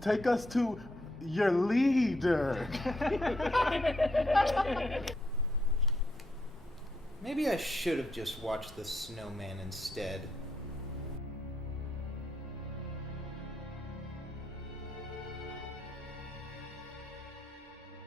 take us to your leader. Maybe I should have just watched The Snowman instead.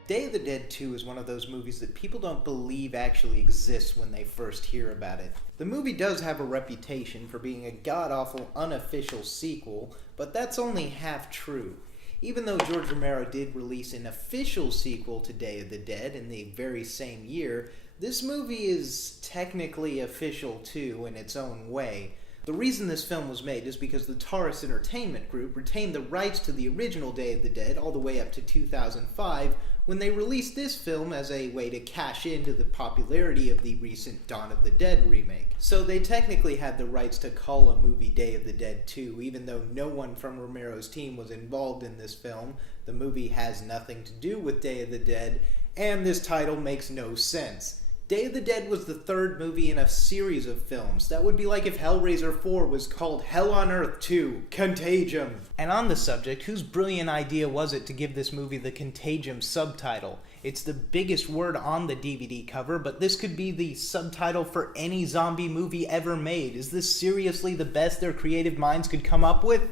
Day of the Dead 2 is one of those movies that people don't believe actually exists when they first hear about it. The movie does have a reputation for being a god-awful, unofficial sequel, but that's only half true. Even though George Romero did release an official sequel to Day of the Dead in the very same year, this movie is technically official too in its own way. The reason this film was made is because the Taurus Entertainment Group retained the rights to the original Day of the Dead all the way up to 2005, when they released this film as a way to cash into the popularity of the recent Dawn of the Dead remake. So they technically had the rights to call a movie Day of the Dead 2, even though no one from Romero's team was involved in this film. The movie has nothing to do with Day of the Dead, and this title makes no sense. Day of the Dead was the third movie in a series of films. That would be like if Hellraiser 4 was called Hell on Earth 2, Contagium. And on the subject, whose brilliant idea was it to give this movie the Contagium subtitle? It's the biggest word on the DVD cover, but this could be the subtitle for any zombie movie ever made. Is this seriously the best their creative minds could come up with?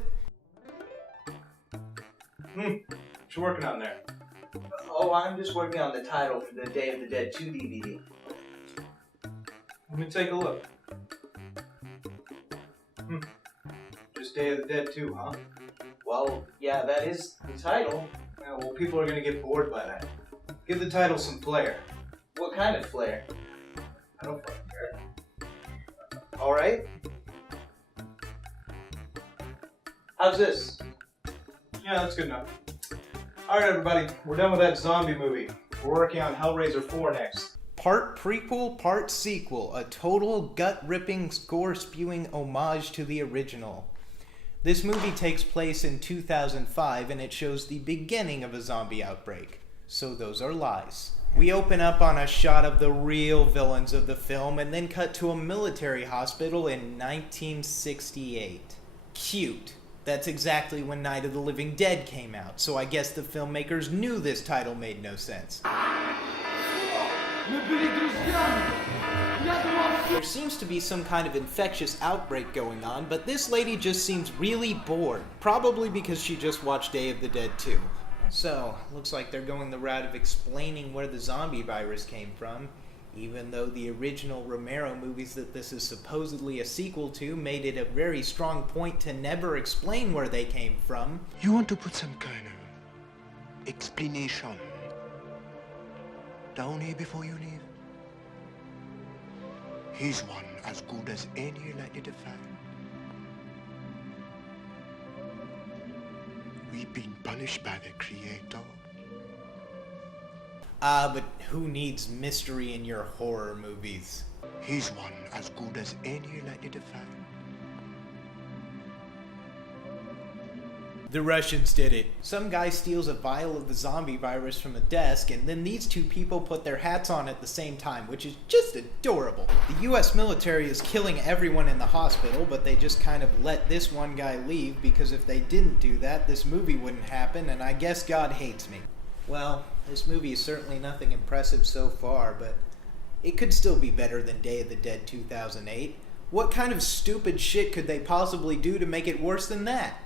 What you working on there? Oh, I'm just working on the title for the Day of the Dead 2 DVD. Let me take a look. Just Day of the Dead 2, huh? Well, yeah, that is the title. Yeah, well, people are gonna get bored by that. Give the title some flair. What kind of flair? I don't fucking care. Alright. How's this? Yeah, that's good enough. Alright, everybody, we're done with that zombie movie. We're working on Hellraiser 4 next. Part prequel, part sequel, a total gut-ripping, gore-spewing homage to the original. This movie takes place in 2005, and it shows the beginning of a zombie outbreak. So those are lies. We open up on a shot of the real villains of the film, and then cut to a military hospital in 1968. Cute. That's exactly when Night of the Living Dead came out, so I guess the filmmakers knew this title made no sense. There seems to be some kind of infectious outbreak going on, but this lady just seems really bored. Probably because she just watched Day of the Dead 2. So, looks like they're going the route of explaining where the zombie virus came from, even though the original Romero movies that this is supposedly a sequel to made it a very strong point to never explain where they came from. You want to put some kind of explanation down here before you leave? He's one as good as any you're likely to find. We've been punished by the Creator. But who needs mystery in your horror movies? He's one as good as any you're likely to find. The Russians did it. Some guy steals a vial of the zombie virus from a desk, and then these two people put their hats on at the same time, which is just adorable. The US military is killing everyone in the hospital, but they just kind of let this one guy leave, because if they didn't do that, this movie wouldn't happen, and I guess God hates me. Well, this movie is certainly nothing impressive so far, but it could still be better than Day of the Dead 2008. What kind of stupid shit could they possibly do to make it worse than that?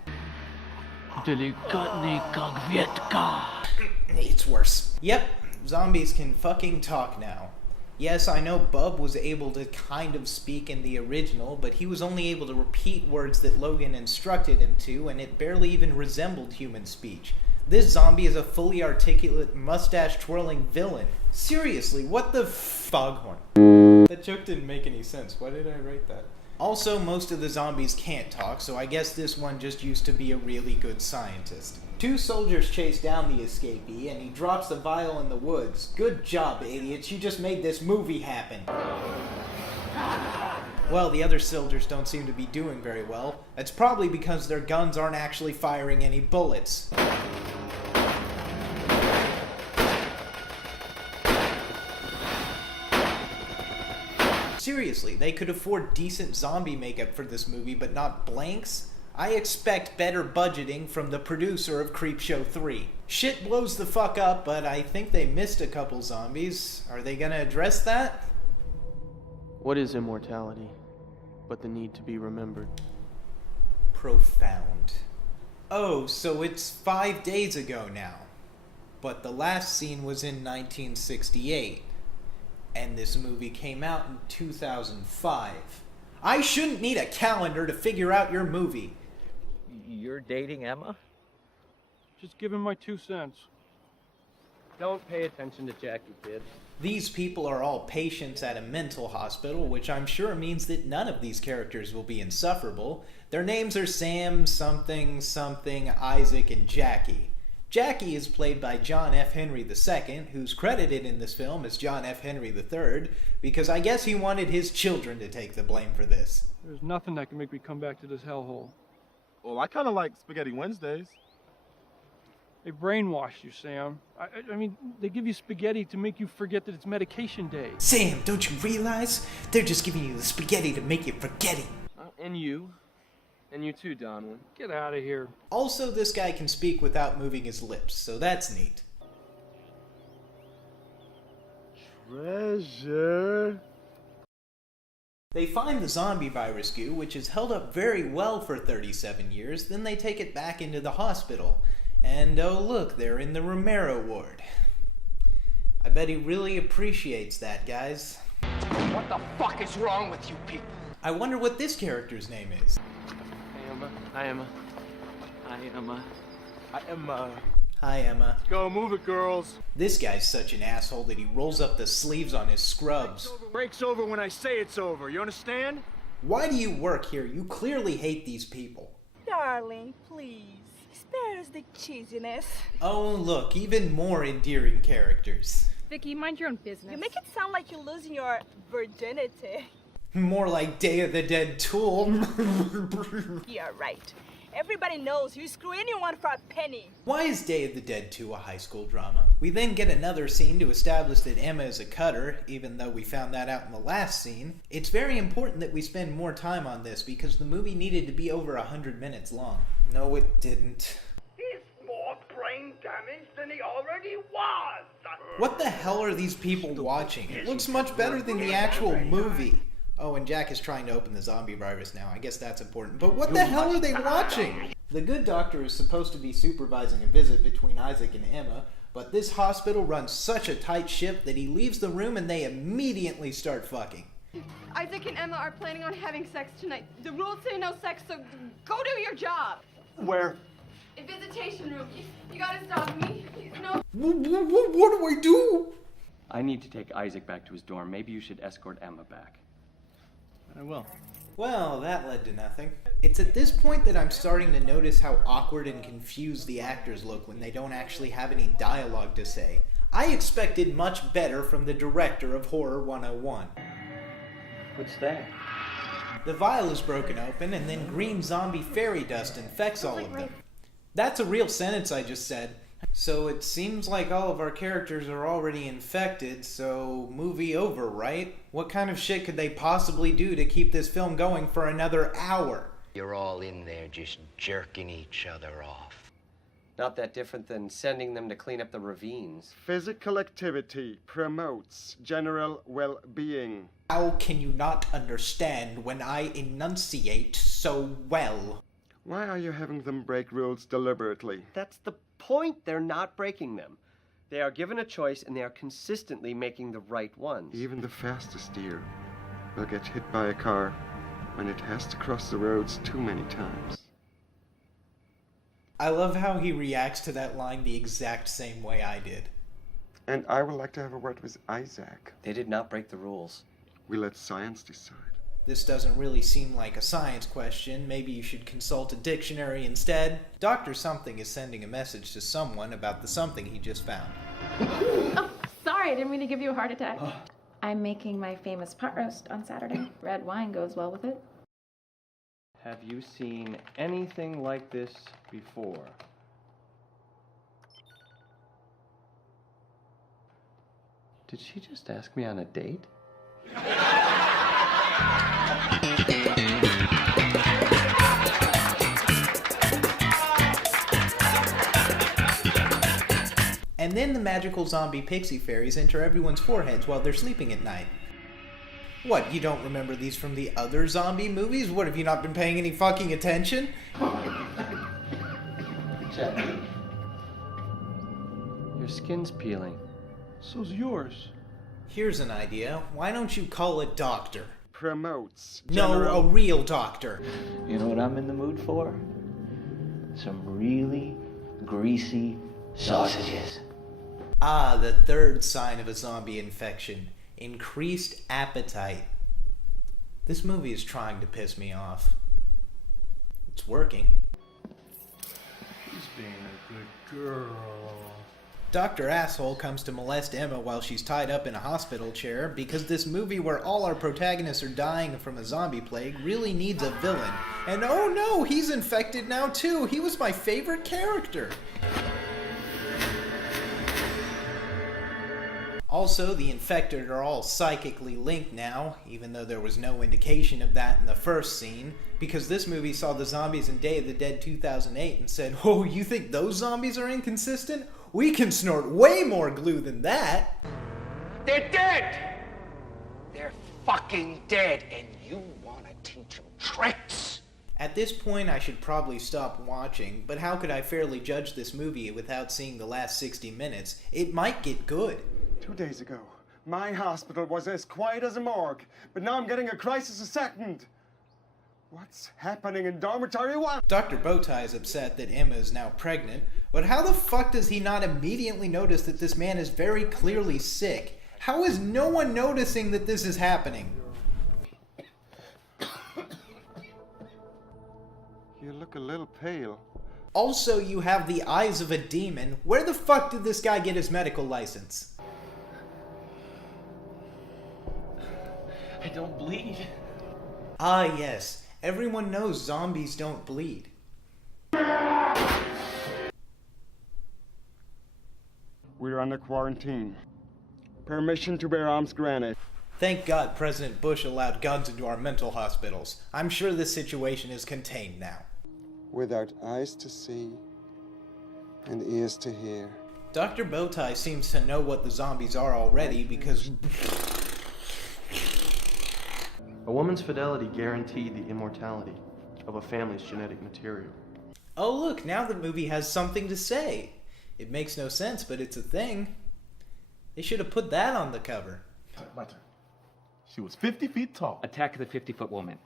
It's worse. Yep, zombies can fucking talk now. Yes, I know Bub was able to kind of speak in the original, but he was only able to repeat words that Logan instructed him to, and it barely even resembled human speech. This zombie is a fully articulate, mustache-twirling villain. Seriously, what the foghorn? That joke didn't make any sense. Why did I write that? Also, most of the zombies can't talk, so I guess this one just used to be a really good scientist. Two soldiers chase down the escapee, and he drops the vial in the woods. Good job, idiots. You just made this movie happen. Well, the other soldiers don't seem to be doing very well. That's probably because their guns aren't actually firing any bullets. Seriously, they could afford decent zombie makeup for this movie, but not blanks? I expect better budgeting from the producer of Creepshow 3. Shit blows the fuck up, but I think they missed a couple zombies. Are they gonna address that? What is immortality but the need to be remembered? Profound. Oh, so it's 5 days ago now. But the last scene was in 1968. And this movie came out in 2005. I shouldn't need a calendar to figure out your movie. You're dating Emma? Just giving my 2 cents. Don't pay attention to Jackie, kid. These people are all patients at a mental hospital, which I'm sure means that none of these characters will be insufferable. Their names are Sam, something, Isaac, and Jackie. Jackie is played by John F. Henry II, who's credited in this film as John F. Henry III, because I guess he wanted his children to take the blame for this. There's nothing that can make me come back to this hellhole. Well, I kind of like Spaghetti Wednesdays. They brainwashed you, Sam. I mean, they give you spaghetti to make you forget that it's medication day. Sam, don't you realize? They're just giving you the spaghetti to make you forget it. And you. And you too, Donwin. Get out of here. Also, this guy can speak without moving his lips, so that's neat. Treasure. They find the zombie virus goo, which has held up very well for 37 years, then they take it back into the hospital. And oh look, they're in the Romero ward. I bet he really appreciates that, guys. What the fuck is wrong with you people? I wonder what this character's name is. Hi, Emma. Hi, Emma. Go, move it, girls. This guy's such an asshole that he rolls up the sleeves on his scrubs. Break's over when I say it's over. You understand? Why do you work here? You clearly hate these people. Darling, please, spare us the cheesiness. Oh, look, even more endearing characters. Vicky, mind your own business. You make it sound like you're losing your virginity. More like Day of the Dead Tool. You're right. Everybody knows you screw anyone for a penny. Why is Day of the Dead 2 a high school drama? We then get another scene to establish that Emma is a cutter, even though we found that out in the last scene. It's very important that we spend more time on this because the movie needed to be over 100 minutes long. No, it didn't. He's more brain damaged than he already was! What the hell are these people watching? It looks much better than the actual movie. Oh, and Jack is trying to open the zombie virus now. I guess that's important. But what the hell are they watching? The good doctor is supposed to be supervising a visit between Isaac and Emma, but this hospital runs such a tight ship that he leaves the room and they immediately start fucking. Isaac and Emma are planning on having sex tonight. The rules say no sex, so go do your job. Where? In visitation room. You gotta stop me. No. What do I do? I need to take Isaac back to his dorm. Maybe you should escort Emma back. I will. Well, that led to nothing. It's at this point that I'm starting to notice how awkward and confused the actors look when they don't actually have any dialogue to say. I expected much better from the director of Horror 101. What's that? The vial is broken open, and then green zombie fairy dust infects all of them. That's a real sentence I just said. So it seems like all of our characters are already infected, so movie over, right? What kind of shit could they possibly do to keep this film going for another hour? You're all in there just jerking each other off. Not that different than sending them to clean up the ravines. Physical activity promotes general well-being. How can you not understand when I enunciate so well? Why are you having them break rules deliberately? That's the point. They're not breaking them. They are given a choice and they are consistently making the right ones. Even the fastest deer will get hit by a car when it has to cross the roads too many times. I love how he reacts to that line the exact same way I did. And I would like to have a word with Isaac. They did not break the rules. We let science decide. This doesn't really seem like a science question. Maybe you should consult a dictionary instead. Dr. Something is sending a message to someone about the something he just found. Oh, sorry, I didn't mean to give you a heart attack. I'm making my famous pot roast on Saturday. Red wine goes well with it. Have you seen anything like this before? Did she just ask me on a date? and then the magical zombie pixie fairies enter everyone's foreheads while they're sleeping at night. What, you don't remember these from the other zombie movies? What, have you not been paying any fucking attention? Check. Your skin's peeling. So's yours. Here's an idea. Why don't you call a doctor? Promotes. No, a real doctor. You know what I'm in the mood for? Some really greasy sausages. Ah, the third sign of a zombie infection. Increased appetite. This movie is trying to piss me off. It's working. She's being a good girl. Dr. Asshole comes to molest Emma while she's tied up in a hospital chair because this movie where all our protagonists are dying from a zombie plague really needs a villain. And oh no, he's infected now too. He was my favorite character. Also, the infected are all psychically linked now, even though there was no indication of that in the first scene, because this movie saw the zombies in Day of the Dead 2008 and said, "Oh, you think those zombies are inconsistent? We can snort way more glue than that." They're dead! They're fucking dead, and you want to teach them tricks? At this point, I should probably stop watching, but how could I fairly judge this movie without seeing the last 60 minutes? It might get good. 2 days ago, my hospital was as quiet as a morgue, but now I'm getting a crisis a second. What's happening in dormitory 1? Dr. Bowtie is upset that Emma is now pregnant, but how the fuck does he not immediately notice that this man is very clearly sick? How is no one noticing that this is happening? You look a little pale. Also, you have the eyes of a demon. Where the fuck did this guy get his medical license? I don't bleed. Ah, yes. Everyone knows zombies don't bleed. We're under quarantine. Permission to bear arms granted. Thank God President Bush allowed guns into our mental hospitals. I'm sure this situation is contained now. Without eyes to see and ears to hear. Dr. Bowtie seems to know what the zombies are already because... A woman's fidelity guaranteed the immortality of a family's genetic material. Oh look, now the movie has something to say. It makes no sense, but it's a thing. They should have put that on the cover. My turn. She was 50 feet tall. Attack of the 50-foot woman.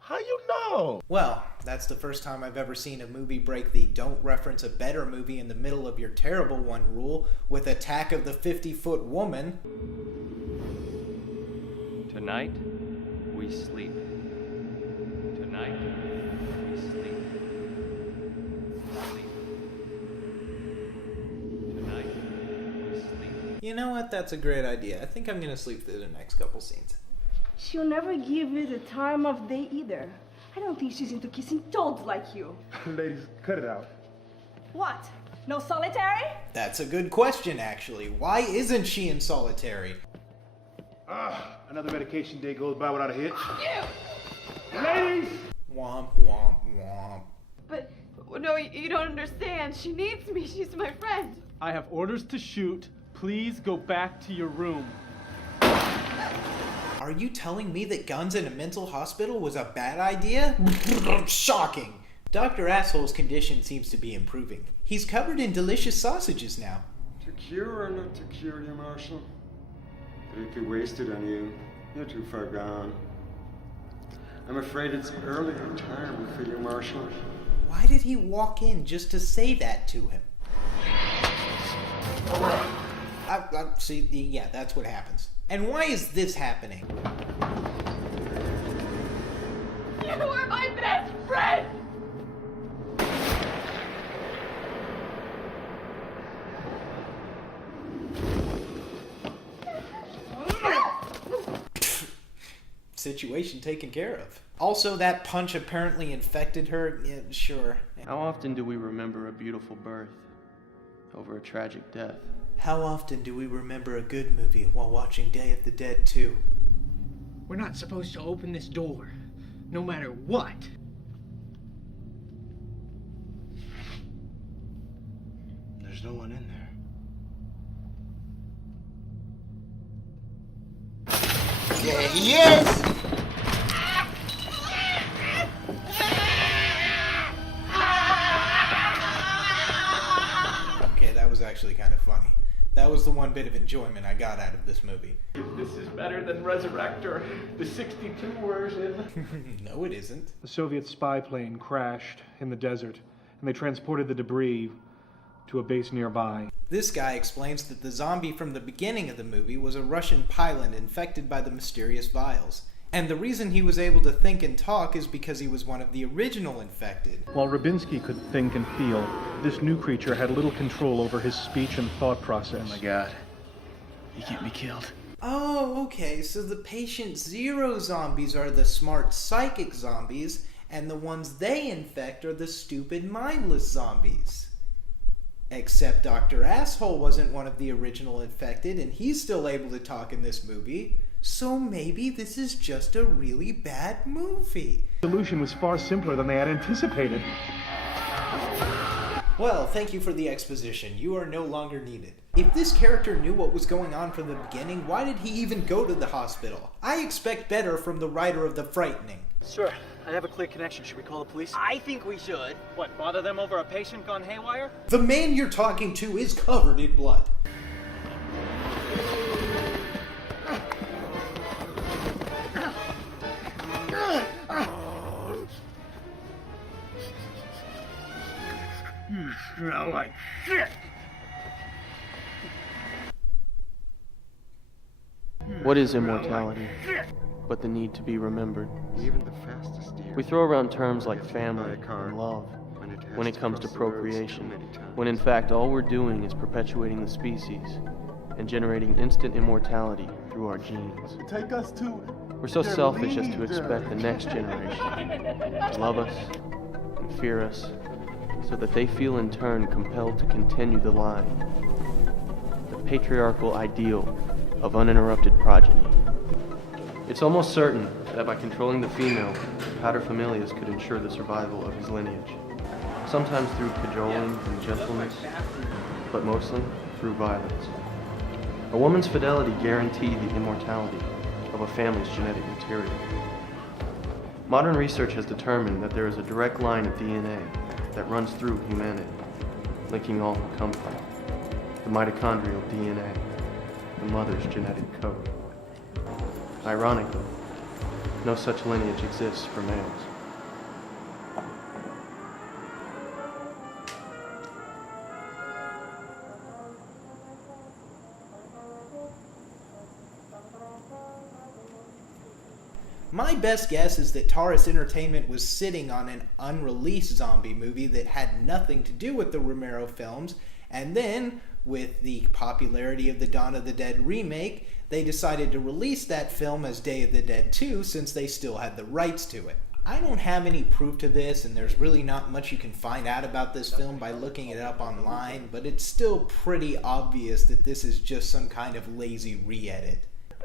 How you know? Well, that's the first time I've ever seen a movie break the don't reference a better movie in the middle of your terrible one rule with Attack of the 50-foot woman. Tonight, we sleep. Tonight, we sleep. Sleep. Tonight, we sleep. You know what? That's a great idea. I think I'm gonna sleep through the next couple scenes. She'll never give you the time of day either. I don't think she's into kissing toads like you. Ladies, cut it out. What? No solitary? That's a good question, actually. Why isn't she in solitary? Another medication day goes by without a hitch. Ladies! Womp, womp, womp. But, no, you don't understand. She needs me. She's my friend. I have orders to shoot. Please go back to your room. Are you telling me that guns in a mental hospital was a bad idea? Shocking! Dr. Asshole's condition seems to be improving. He's covered in delicious sausages now. To cure or not to cure you, Marshal? It'd be wasted on you. You're too far gone. I'm afraid it's early retirement for you, Marshal. Why did he walk in just to say that to him? See, yeah, that's what happens. And why is this happening? You are my best friend! Situation taken care of. Also, that punch apparently infected her. Yeah, sure. How often do we remember a beautiful birth over a tragic death? How often do we remember a good movie while watching Day of the Dead 2? We're not supposed to open this door, no matter what. There's no one in there. There he is! Okay, that was actually kind of funny. That was the one bit of enjoyment I got out of this movie. This is better than Resurrector, the 62 version. No, it isn't. The Soviet spy plane crashed in the desert, and they transported the debris to a base nearby. This guy explains that the zombie from the beginning of the movie was a Russian pilot infected by the mysterious vials. And the reason he was able to think and talk is because he was one of the original infected. While Rubinsky could think and feel, this new creature had little control over his speech and thought process. Oh my god. He can't be killed. Oh, okay, so the patient zero zombies are the smart psychic zombies, and the ones they infect are the stupid mindless zombies. Except Dr. Asshole wasn't one of the original infected, and he's still able to talk in this movie. So maybe this is just a really bad movie. The solution was far simpler than they had anticipated. Well, thank you for the exposition. You are no longer needed. If this character knew what was going on from the beginning, why did he even go to the hospital? I expect better from the writer of The Frightening. Sure, I have a clear connection. Should we call the police? I think we should. What, bother them over a patient gone haywire? The man you're talking to is covered in blood. You smell like shit! What is immortality but the need to be remembered? Even the fastest deer. We throw around terms like family and love when it comes to procreation, when in fact all we're doing is perpetuating the species and generating instant immortality through our genes. Take us to... We're so selfish as to expect the next generation to love us and fear us so that they feel in turn compelled to continue the line, the patriarchal ideal of uninterrupted progeny. It's almost certain that by controlling the female, paterfamilias could ensure the survival of his lineage, sometimes through cajoling and gentleness, but mostly through violence. A woman's fidelity guaranteed the immortality of a family's genetic material. Modern research has determined that there is a direct line of DNA that runs through humanity, linking all who come from it. The mitochondrial DNA, the mother's genetic code. Ironically, no such lineage exists for males. My best guess is that Taurus Entertainment was sitting on an unreleased zombie movie that had nothing to do with the Romero films, and then, with the popularity of the Dawn of the Dead remake, they decided to release that film as Day of the Dead 2 since they still had the rights to it. I don't have any proof to this, and there's really not much you can find out about this film by looking it up online, but it's still pretty obvious that this is just some kind of lazy re-edit.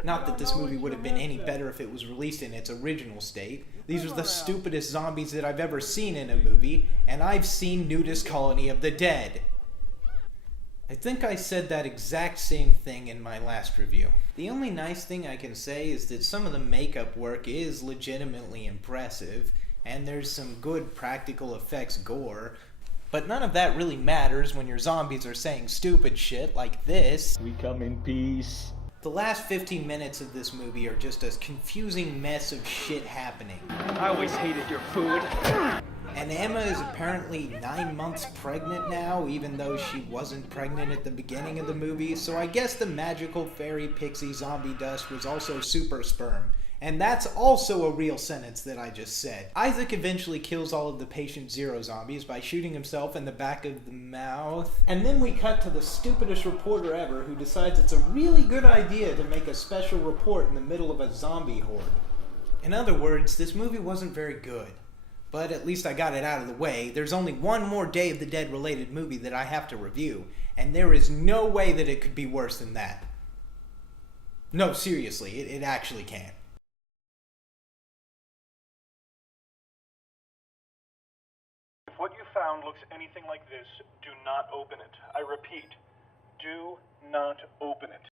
Not that this movie would have been any better if it was released in its original state. These are the stupidest zombies that I've ever seen in a movie, and I've seen Nudist Colony of the Dead. I think I said that exact same thing in my last review. The only nice thing I can say is that some of the makeup work is legitimately impressive, and there's some good practical effects gore, but none of that really matters when your zombies are saying stupid shit like this. We come in peace. The last 15 minutes of this movie are just a confusing mess of shit happening. I always hated your food. And Emma is apparently 9 months pregnant now, even though she wasn't pregnant at the beginning of the movie, so I guess the magical fairy pixie zombie dust was also super sperm. And that's also a real sentence that I just said. Isaac eventually kills all of the patient zero zombies by shooting himself in the back of the mouth. And then we cut to the stupidest reporter ever who decides it's a really good idea to make a special report in the middle of a zombie horde. In other words, this movie wasn't very good. But at least I got it out of the way. There's only one more Day of the Dead related movie that I have to review, and there is no way that it could be worse than that. No, seriously, it actually can't. If what you found looks anything like this, do not open it. I repeat, do not open it.